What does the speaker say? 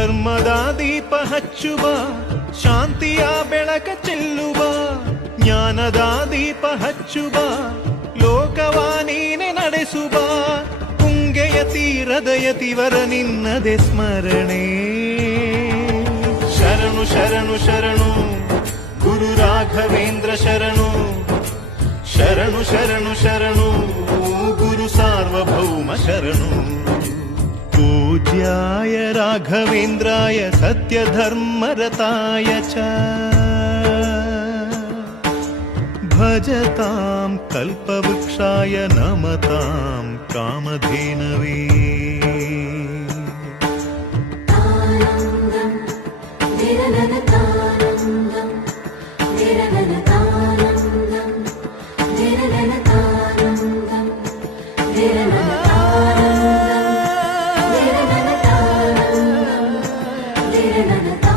ಧರ್ಮದ ದೀಪ ಹಚ್ಚುವ, ಶಾಂತಿಯ ಬೆಳಕ ಚೆಲ್ಲುವ, ಜ್ಞಾನದ ದೀಪ ಹಚ್ಚುವ, ಲೋಕವ ನೀನೆ ನಡೆಸುವ. ತುಂಗೆಯ ತೀರದ ಯತಿವರ ನಿನ್ನದೆ ಸ್ಮರಣೆ. ಶರಣು ಶರಣು ಶರಣು ಗುರು ರಾಘವೇಂದ್ರ ಶರಣು, ಶರಣು ಶರಣು ಶರಣು ಗುರು ಸಾರ್ವಭೌಮ ಶರಣು. पूज्याय राघवेन्द्राय सत्यधर्मरताय च भजतां कल्पवृक्षाय नमतां कामधेनवे. na na na